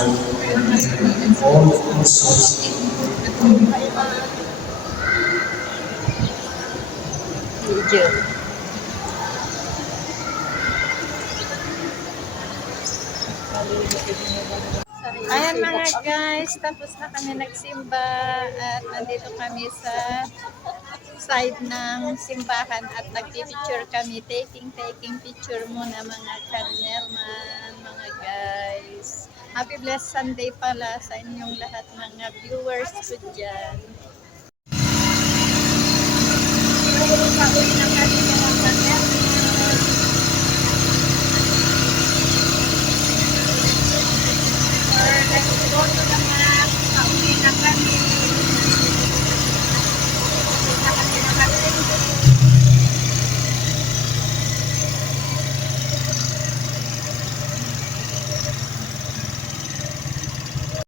Video. Ayan mga guys, tapos na kami nagsimba at nandito kami sa side ng simbahan at nagpipicture kami, taking picture muna mga Carnelman, mga guys. Happy blessed Sunday pala sa inyong lahat mga viewers ko dyan.